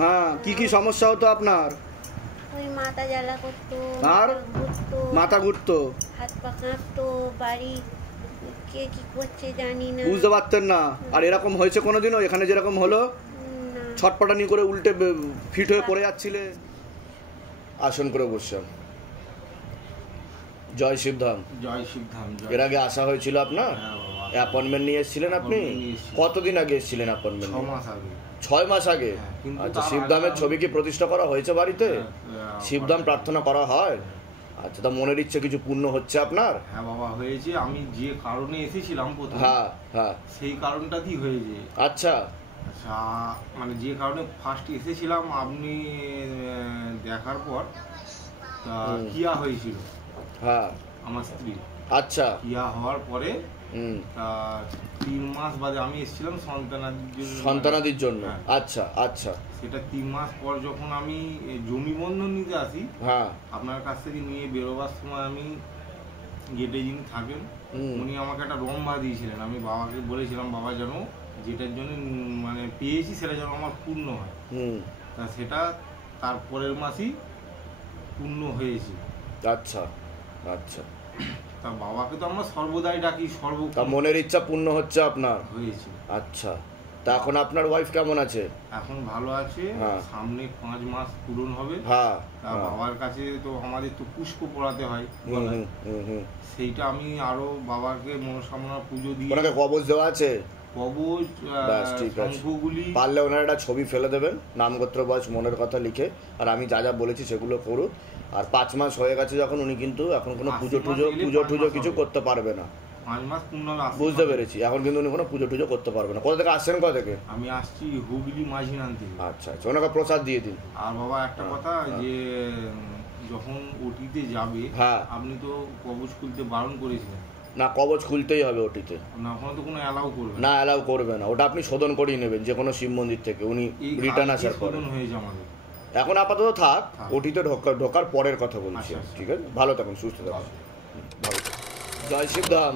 হ্যাঁ, কি সমস্যা হতো আপনার? ওই মাথা জ্বালা করতো, আর? ঘুরতো, মাথা ঘুরতো, হাত পা কাঁপতো, বাড়ি কে কি করছে জানি না। বুঝতে পারতেন না? আর এরকম হয়েছে কোনোদিনও এখানে যেরকম হলো? না। ছটপটানি করে উল্টে ফিট হয়ে পড়ে যাচ্ছিলে? আসন করে বসছেন। জয় শিবধাম। জয় শিবধাম। এর আগে আসা হয়েছিল আপনার? হ্যাঁ বাবা। অ্যাপয়েন্টমেন্ট নিয়ে এসেছিলেন আপনি? Appointment নিয়ে এসেছি। কতদিন আগে এসেছিলেন অ্যাপয়েন্টমেন্ট? 6 মাস আগে। 6 মাস আগে? হ্যাঁ, কিন্তু আচ্ছা, তার শিবধামের আগে ছবি কি প্রতিষ্ঠা করা হয়েছে বাড়িতে? হ্যাঁ, শিবধাম প্রার্থনা করা হয়? আচ্ছা, তা মনের ইচ্ছে কিছু পূর্ণ হচ্ছে আপনার? হ্যাঁ বাবা, হয়েছে। আমি যে কারণে এসেছিলাম প্রথমে, হ্যাঁ হ্যাঁ। সেই কারণটাতেই হয়েছে। আচ্ছা আচ্ছা, মানে যে কারণে ফার্স্ট এসেছিলাম আপনি দেখার পর, তা কিয়া হয়েছিল হ্যাঁ। আমার স্ত্রী। আচ্ছা। কিয়া হওয়ার পরে হুম। তা 3 মাস বাদে আমি এসেছিলাম সন্তানাদির জন্য। হ্যাঁ। আচ্ছা আচ্ছা। সেটা 3 মাস পর যখন আমি জমি বন্ধন নিতে আসি, হ্যাঁ। আপনার কাছ থেকে নিয়ে বেরোবার সময় আমি গেটে যিনি থাকেন উনি আমাকে একটা রম্বা দিয়েছিলেন। আমি বাবাকে বলেছিলাম, বাবা যেন যেটার জন্য মানে পেয়েছি সেটা যেন আমার পূর্ণ হয়। তা সেটা তার পরের মাসই পূর্ণ হয়েছে। আচ্ছা আচ্ছা। তা বাবাকে তো আমরা সর্বদাই ডাকি, তা মনের ইচ্ছা পূর্ণ হচ্ছে আপনার? হয়েছে। আচ্ছা, তা এখন আপনার ওয়াইফ কেমন আছে? এখন ভালো আছে। হ্যাঁ। সামনে 5 মাস পূরণ হবে। হ্যাঁ। তা বাবার কাছে তো আমাদের তো পুষ্প পড়াতে হয়, সেইটা আমি আরো বাবাকে মনস্কামনা পুজো দিয়ে। ওনাকে কবজ দেওয়া আছে? কবজ, ব্যাস, ঠিক আছে। শঙ্খগুলি। পারলে ওনার একটা ছবি ফেলে দেবেন, নামগোত্র বয়স মনের কথা লিখে, আর আমি যা যা বলেছি সেগুলো করুন। আর 5 মাস হয়ে গেছে যখন, উনি কিন্তু এখন কোনো পুজো টুজো কিছু করতে পারবে না। 5 মাস পূর্ণ হবে। বুঝতে পেরেছি। এখন কিন্তু উনি কোনো পুজো টুজো করতে পারবে না। কোথা থেকে আসছেন? কোথা থেকে? আমি আসছি হুগলি মাঝিনান থেকে। আচ্ছা আচ্ছা, ওনাকে প্রসাদ দিয়ে দিন। আর বাবা একটা কথা, যে যখন ওটিতে যাবে, হ্যাঁ, আপনি তো কবজ খুলতে বারণ করেছিলেন। না, কবজ খুলতেই হবে ওটিতে। না, ওখানে তো কোনো অ্যালাউ করবে না, অ্যালাউ করবে না। ওটা আপনি শোধন করিয়ে নেবেন যে কোনো শিব মন্দির থেকে, উনি রিটার্ন আসার পর। শোধন হয়েছে আমাদের। এখন আপাতত থাক, ওটিতে ঢোকার পরের কথা বলছি। ঠিক আছে, ভালো থাকুন, সুস্থ থাকুন, ভালো। জয় শিবধাম।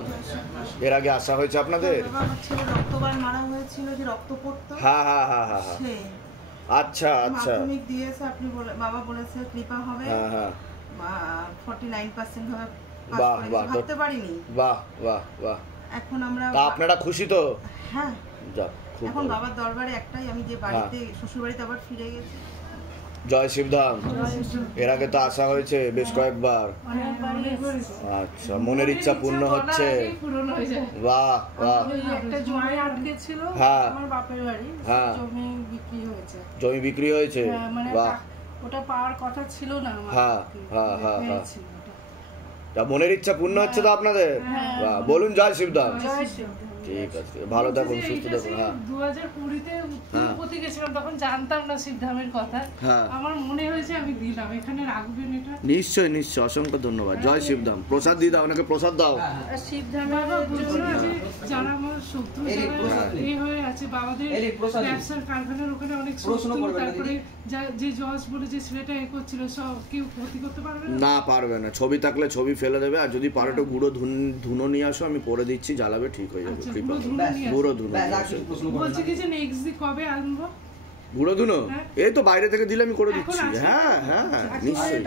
এর আগে আসা হয়েছে আপনাদের? রক্তবান মারা হয়েছিল, যে রক্ত পড়তো। হ্যাঁ হ্যাঁ হ্যাঁ হ্যাঁ হ্যাঁ। আচ্ছা আচ্ছা। মাধ্যমিক দিয়েছে, আপনি বাবা বলেছে কৃপা হবে। হ্যাঁ হ্যাঁ। 49% হবে। বাহ বাহ, ভাবতে পারিনি। বাহ বাহ বাহ। এখন আমরা, আপনারা খুশি তো? হ্যাঁ। যাক, খুব এখন ভালো। বাবার দরবারে একটাই, আমি যে বাড়িতে শ্বশুর বাড়িতে আবার ফিরে গেছি। জয় শিবধাম। এর আগে তো আসা হয়েছে বেশ কয়েকবার। আচ্ছা, মনের ইচ্ছা পূর্ণ হচ্ছে। বাহ বাহ। একটা জমি আটকে ছিল আমার বাপের বাড়ি, জমি বিক্রি হয়েছে। জমি বিক্রি হয়েছে? মানে বাহ। ওটা পাওয়ার কথা ছিল না আমার। হ্যাঁ হ্যাঁ হ্যাঁ হ্যাঁ। তা মনের ইচ্ছা পূর্ণ হচ্ছে তো আপনাদের? বাহ, বলুন জয় শিবধাম। ঠিক আছে, ভালো থাকুন, সুস্থ থাকুন। হ্যাঁ, 2020-তে তিরুপতি গেছিলাম, তখন জানতাম না শিবধামের কথা। আমার মনে হয়েছে আমি দিলাম, এখানে রাখবেন এটা? নিশ্চয়ই নিশ্চয়ই, অসংখ্য ধন্যবাদ। জয় শিবধাম। প্রসাদ দিয়ে দাও, ওনাকে প্রসাদ দাও। শিবধামের জন্য যারা আমার শত্রু, যারা এ হয়ে আছে, বাবাদের ব্যবসার কারখানার ওখানে অনেক শত্রু, তারপরে যে জজ বলে যে ছেলেটা এ করছিল, সব কেউ ক্ষতি করতে পারবে না? পারবে না। ছবি থাকলে ছবি ফেলে দেবে, আর যদি পারো একটু গুঁড়ো ধুনো নিয়ে আসো, আমি পরে দিচ্ছি, জ্বালাবে, ঠিক হয়ে যাবে। গুঁড়ো ধুনো। বলছি কি যে নেক্সট দিন কবে আনবো গুঁড়ো ধুনো? এই তো বাইরে থেকে দিলে আমি করে দিচ্ছি। হ্যাঁ হ্যাঁ নিশ্চয়ই।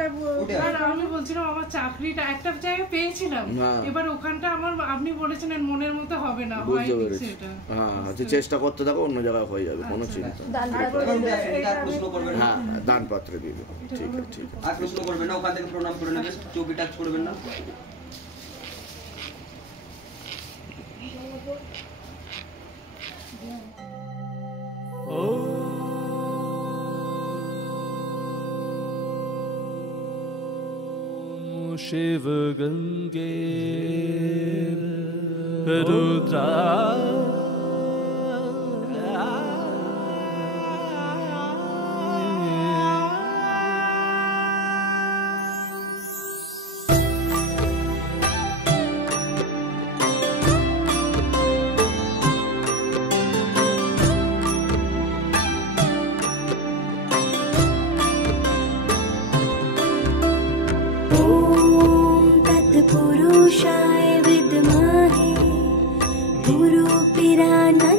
আর আমি বলছিলাম আমার চাকরিটা একটা জায়গায় পেয়েছিলাম, এবার ওখানটা আমার, আপনি বলেছিলেন মনের মতো হবে না। বুঝতে পেরেছি। হ্যাঁ, আচ্ছা, চেষ্টা করতে থাকো, অন্য জায়গায় হয়ে যাবে, কোনো চিন্তা। হ্যাঁ, দান পাত্রে দিয়ে দেবো। ঠিক আছে, ঠিক আছে। আর প্রশ্ন করবেন না, ওখান থেকে প্রণাম করে নেবেন, চোখে টাচ করবেন না। शिव गंगे रुद्रा पुरुषाय विद्महे गुरु पिराना